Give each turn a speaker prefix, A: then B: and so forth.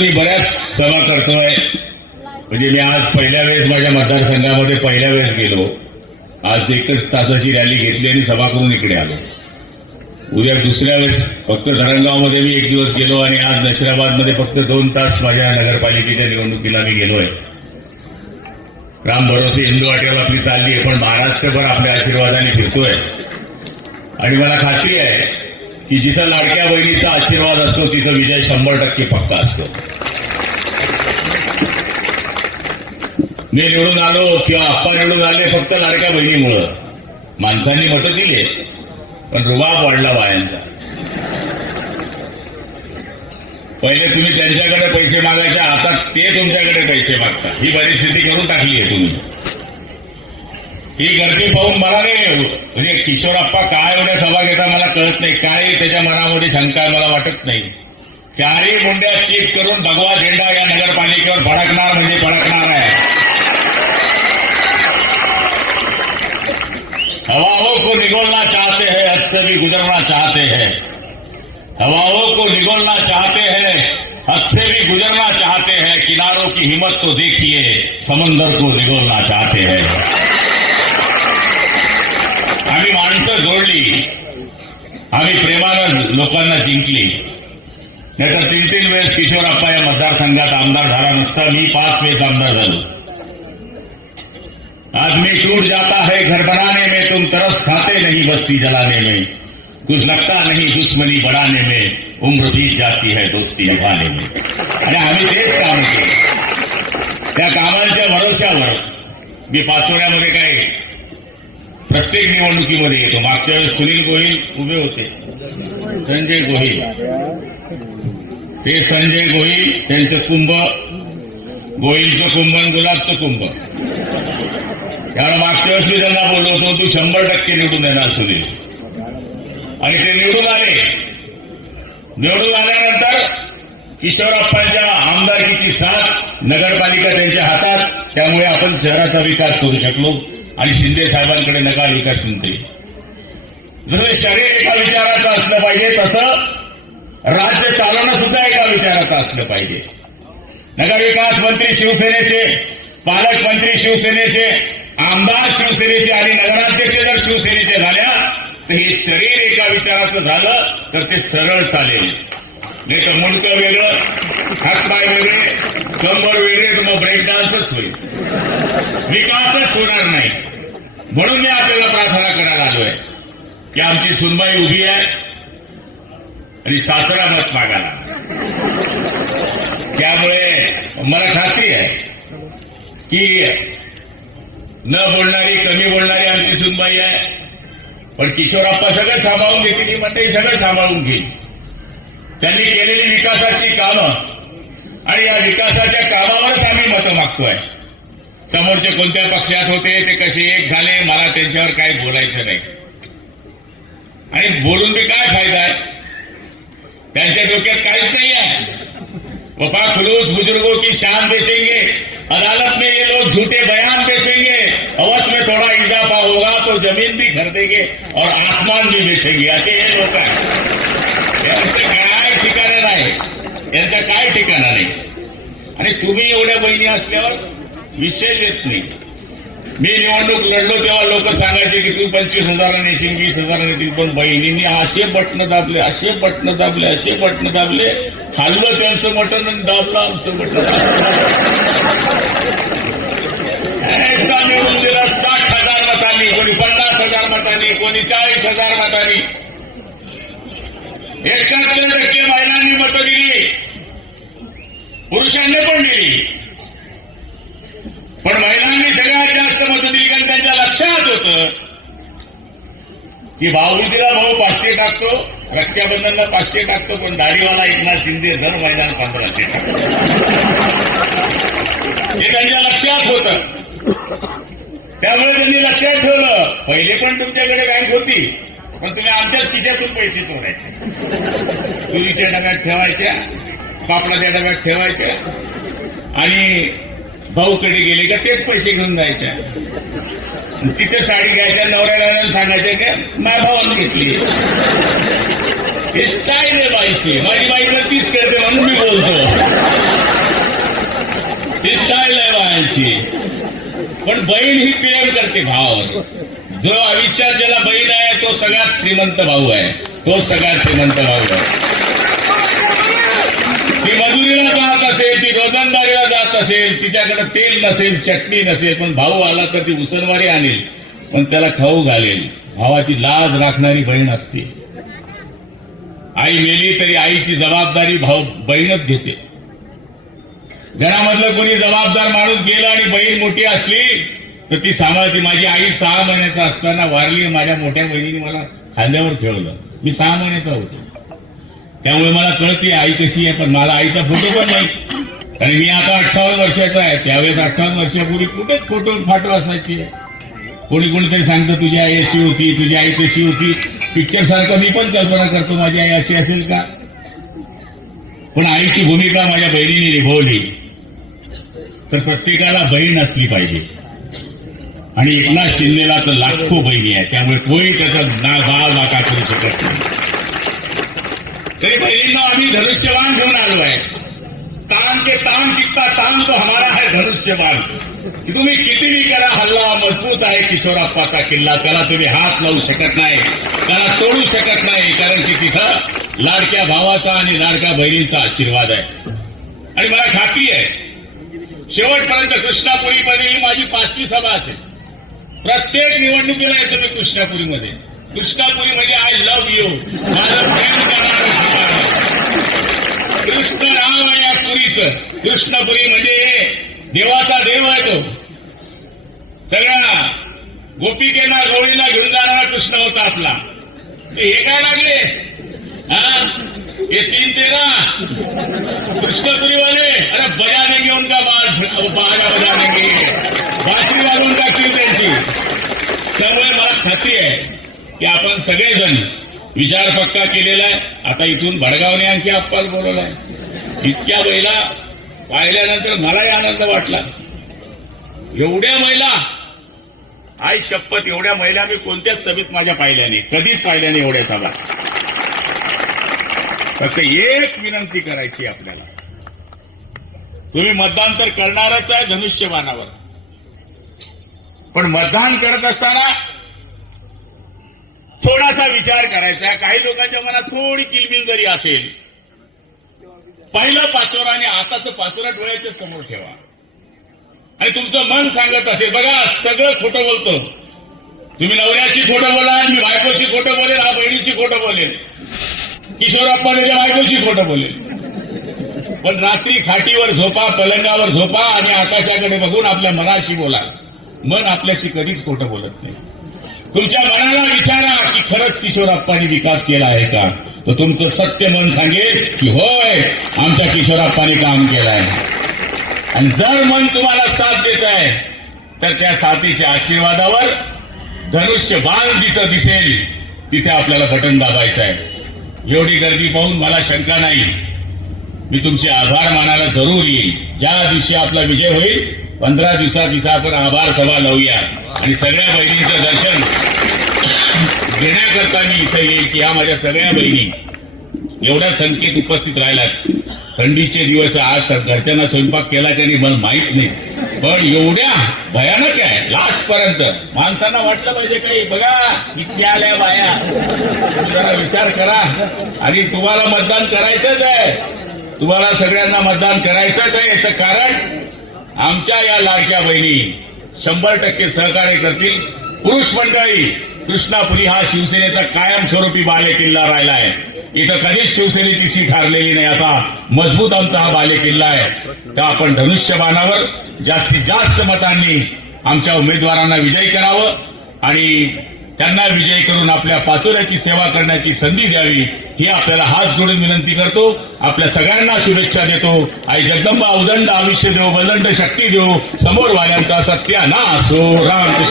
A: मी बऱ्याच सभा करतोय. म्हणजे मी आज पहिल्या वेळेस माझ्या मतदारसंघामध्ये पहिल्या वेळेस गेलो. आज एकच तासाची रॅली घेतली आणि सभा करून इकडे आलो. उद्या दुसऱ्या वेळेस फक्त धरणगावमध्ये मी एक दिवस गेलो आणि आज नशिराबादमध्ये फक्त दोन तास माझ्या नगरपालिकेच्या निवडणुकीला मी गेलोय. राम भरोसे हिंदू वाटेल आपली चालली आहे पण महाराष्ट्रभर आपल्या आशीर्वादाने फिरतोय. आणि मला खात्री आहे की जिथं लाडक्या बहिणीचा आशीर्वाद असतो तिथं विजय शंभर टक्के पक्का असतो. मी निवडून आलो किंवा आप्पा निवडून आले फक्त लाडक्या बहिणीमुळं. माणसांनी मतं दिले पण रुबाब वाढला बायांचा. पहिले तुम्ही त्यांच्याकडे पैसे मागायचे आता ते तुमच्याकडे पैसे मागतात. ही परिस्थिती करून टाकली आहे तुम्ही. ही गर्दी पाहून मला नाही म्हणजे किशोरप्पा काय एवढ्या सभा घेता मला कळत नाही. काय त्याच्या मनामध्ये शंका मला वाटत नाही. चारही मुंड्या चीट करून भगवा झेंडा या नगरपालिकेवर फडकणार म्हणजे फडकणार आहे. हवाओं को निगोलना चाहते हैं, हद से भी गुजरना चाहते हैं। हवाओं को निगोलना चाहते हैं, हद से भी गुजरना चाहते हैं। किनारों की हिम्मत तो देखिए, समंदर को निगोलना चाहते हैं। आम्ही माणसं जोडली आम्ही प्रेमानं लोकांना जिंकली नाहीतर तीन तीन वेळेस किशोरप्पा या मतदारसंघात आमदार झाला नसता, मी पाच वेळेस आमदार झालो आदमी टूट जाता है घर बनाने में, तुम तरस खाते नहीं बस्ती जलाने में। कुछ लगता नहीं दुश्मनी बढ़ाने में, उम्र बीत जाती है दोस्ती निभाने में। आणि आम्ही तेच काम केलं त्या कामांच्या भरोश्यावर मी पाचोड्यामध्ये काय प्रत्येक निवडणुकीमध्ये येतो मागच्या वेळेस सुनील गोहिल उभे होते। संजय गोहिल। ते संजय गोहिल त्यांचं कुंभ गोहिलचं कुंभ आणि गुलाबचं कुंभ त्यामुळे मागच्या वेळेस मी त्यांना बोललो होतो तू शंभर टक्के निवडून येणार दे आणि ते निवडून आले. निवडून आल्यानंतर किशोरप्पांच्या आमदारकीची साथ नगरपालिका त्यांच्या हातात त्यामुळे आपण शहराचा विकास करू शकलो आणि शिंदे साहेबांकडे नकार विकास मंत्री जसं शरीर एका विचाराचं असलं पाहिजे तसं राज्य चालवणं सुद्धा एका विचाराचं असलं पाहिजे. नगरविकास मंत्री शिवसेनेचे पालकमंत्री शिवसेनेचे आमदार शिवसेनेचे आणि नगराध्यक्ष जर शिवसेनेच्या झाल्या तर हे शरीर एका विचाराचं झालं तर ते सरळ चालेल. नाही तर मुंडकं वेगळं हातपाय वेगळे कंबर वेगळे तर मग ब्रेक डान्सच होईल. विकासच होणार नाही. म्हणून मी आपल्याला प्रार्थना करायला आलोय की आमची सुनबाई उभी आहे आणि सासरा मत मागायला. त्यामुळे मला खात्री आहे की न बोलणारी कमी बोलणारी आमची सुनबाई आहे. पण किशोरप्पा सगळं सांभाळून घेतील ही मंडळी सगळं सांभाळून घेईल. त्यांनी केलेली विकासाची कामं आणि या विकासाच्या कामावरच आम्ही मतं मागतोय. समोरचे कोणत्या पक्षात होते ते कसे एक झाले मला त्यांच्यावर काही बोलायचं नाही. आणि बोलून बी काय फायदा आहे? त्यांच्या डोक्यात काहीच नाही आहे. वफा खुलूस बुजुर्गों की शान देतेंगे. अदालत में ये लोग झूठे बयान बेचेंगे अवश्य में थोड़ा इजाफा होगा तो जमीन भी खरीदेंगे और आसमान भी बेचेंगे। असे हे। लोक आहे यांचं काय ठिकाणं नाही। यांचं काय ठिकाणं नाही? आणि तुम्ही एवढ्या बहिणी असल्यावर विषय येत नाही. मी निवडणूक लढलो तेव्हा लोक सांगायचे की तू पंचवीस हजार नेशील वीस हजार नेतील पण बहिणींनी असे बटणं दाबले असे बटणं दाबले असे बटणं दाबले. हल्लं त्यांचं मटण आणि दाबलं आमचं मटण एकदा निवडून दिला साठ हजार मतांनी कोणी पन्नास हजार मतांनी कोणी चाळीस हजार मतांनी. एकाहत्तर टक्के महिलांनी मतं दिली. पुरुषांनी पण दिली. पण महिला सगळ्यात जास्त मतं दिली कारण त्यांच्या लक्षात होतं की भाऊबीजीला भाऊ पाचशे टाकतो रक्षाबंधनला पाचशे टाकतो पण दाढीवाला एकनाथ शिंदे दर महिन्याला पंधराशे टाकतो. हे त्यांच्या लक्षात होतं. त्यामुळे त्यांनी लक्षात ठेवलं. पहिले पण तुमच्याकडे बँक होती पण तुम्ही आमच्याच खिशातून पैसे चोरायचे तुरीच्या डब्यात ठेवायच्या कापडाच्या डब्यात ठेवायच्या आणि भाऊकडे गेले का तेच पैसे घेऊन जायच्या तिथे साडी घ्यायच्या नवऱ्याला सांगायच्या का माझ्या भावानं घेतली हे स्टाईल आहे बाईची. माझी बाई तीच करते म्हणून मी बोलतो. हे स्टाईल आहे बायांची. पण बहीण ही प्रेम करते भावावर. जो आयुष्यात ज्याला बहीण आहे तो सगळ्यात श्रीमंत भाऊ आहे. तो सगळ्यात श्रीमंत भाऊ आहे. ती मजुरीला जात असेल ती रोजंदारीला जात असेल तिच्याकडे तेल नसेल चटणी नसेल पण भाऊ आला तर ती उसनवारी आणेल पण त्याला खाऊ घालेल. भावाची लाज राखणारी बहीण असते. आई मेली तरी आईची जबाबदारी भाऊ बहीणच घेते. घरामधलं कोणी जबाबदार माणूस गेला आणि बहीण मोठी असली तर ती सांभाळते. माझी आई सहा महिन्याचा असताना वारली माझ्या मोठ्या बहिणीने मला खांद्यावर ठेवलं. मी सहा महिन्याचा होतो. त्यामुळे मला कळते आई कशी आहे पण मला आईचा फोटो पण नाही आणि मी आता अठ्ठावन्न वर्षाचा आहे. त्यावेळेस अठ्ठावन्न वर्षापूर्वी कुठेच फोटो फाटो असायची. कोणी कोणीतरी सांगतं तुझी आई अशी होती तुझी आई तशी होती. पिक्चर सारखं मी पण कल्पना करतो माझी आई अशी असेल का? पण आईची भूमिका माझ्या बहिणीने निभवली. तर प्रत्येकाला बहीण असली पाहिजे. आणि एकनाथ शिंदेला तर लाखो बहिणी आहे त्यामुळे कोणी त्याचा ना गाव नाका करू शकत नाही. तरी बहिणींना आम्ही धनुष्यवान घेऊन आलो आहे. ताण के ताण कितना ताण तो हमारा है धनुष्यवान की तुम्ही कितीही करा हल्ला मजबूत आहे किशोराप्पाचा किल्ला. त्याला तुम्ही हात लावू शकत नाही. त्याला तोडू शकत नाही कारण की तिथं लाडक्या भावाचा आणि लाडक्या बहिणीचा आशीर्वाद आहे. आणि मला खात्री आहे शेवटपर्यंत कृष्णापुरीमध्ये ही माझी पाचवी सभा असेल. प्रत्येक निवडणुकीला येतो मी कृष्णापुरीमध्ये. कृष्णापुरी म्हणजे आय लव्ह यू माझं प्रेम करा कृष्ण नाव आहे या पुरीच कृष्णपुरी म्हणजे देवाचा देव आहे तो. सगळ्यांना गोपिकेना गौरीला घेऊन जाणारा कृष्ण होता आपला. हे काय लागले? हा? हे तीन तेरा? कृष्णपुरीवाले? अरे बजाने घेऊन का बाज बाजा बजाने घे? बासरी वाजवून टाकली त्यांची. त्यामुळे मला खात्री आहे की आपण सगळेजण विचार पक्का केलेला आहे आता इथून भडगावने आणखी अप्पाल बोलवलाय. इतक्या महिला पाहिल्यानंतर मलाही आनंद वाटला. एवढ्या महिला आई शपथ एवढ्या महिला मी कोणत्याच सभेत माझ्या पाहिल्याने कधीच पाहिल्या नाही एवढ्या सभा. फक्त एक विनंती करायची आपल्याला. तुम्ही मतदान तर करणारच आहे धनुष्यबाणावर. पण मतदान करत असताना थोडासा विचार करायचा. काही लोकांच्या मनात थोडी किलबिल जरी असेल पहिलं पाचोरा आणि आताचं पाचोरा डोळ्याच्या समोर ठेवा. आणि तुमचं मन सांगत असेल बघा सगळं खोटं बोलतो. तुम्ही नवऱ्याशी खोटं बोला मी बायकोशी खोटं बोलेल हा बहिणीशी खोटं बोलेल. किशोरप्पा त्याच्या बायकोशी खोटं बोलेल. पण रात्री खाटीवर झोपा पलंगावर झोपा आणि आकाशाकडे बघून आपल्या मनाशी बोला. मन आपल्याशी कधीच खोटं बोलत नाही. तुमच्या मनाला विचारा की खरंच किशोरप्पांनी विकास केला आहे का? तर तुमचं सत्य मन सांगेल की होय आमच्या किशोरप्पांनी काम केलं आहे आणि जर मन तुम्हाला साथ देत आहे तर त्या साथीच्या आशीर्वादावर धनुष्य बाण जिथं दिसेल तिथे आपल्याला बटन दाबायचं आहे. एवढी गर्दी पाहून मला शंका नाही. मी तुमचे आभार मानायला जरूर येईल. ज्या दिवशी आपला विजय होईल पंधरा दिवसात इथं आपण आभार सभा लावूया. आणि सगळ्या बहिणीचं दर्शन घेण्याकरता मी इथं येईल की ह्या माझ्या सगळ्या बहिणी एवढ्या संख्येत उपस्थित राहिल्यात. थंडीचे दिवस आज घरच्यांना स्वयंपाक केला त्यांनी मला माहीत नाही. पण एवढ्या भयानक आहे लास्ट पर्यंत. माणसांना वाटलं पाहिजे काही बघा किती आल्या बाया. जरा विचार करा. आणि तुम्हाला मतदान करायचंच आहे. तुम्हाला सगळ्यांना मतदान करायचंच आहे याचं कारण आमच्या या लाडक्या बहिणी. शंभर टक्के सहकार्य करतील. पुरुष मंडळी कृष्णापुरी हा शिवसेनेचा कायमस्वरूपी बाले किल्ला राहिला आहे इथं कधीच शिवसेनेची सीट हारलेली नाही असा मजबूत आमचा हा बाले किल्ला आहे. तर आपण धनुष्यबाणावर जास्तीत जास्त मतांनी आमच्या उमेदवारांना विजयी करावं आणि त्यांना विजयी करून आपल्या पाचोऱ्याची सेवा करण्याची संधी द्यावी ही आपल्याला हात जोडून विनंती करतो. आपल्या सगळ्यांना शुभेच्छा देतो. आई जगदंबा उदंड आयुष्य देव बलंड शक्ती देव समोर वाल्यांचा सत्या ना सो हो, राम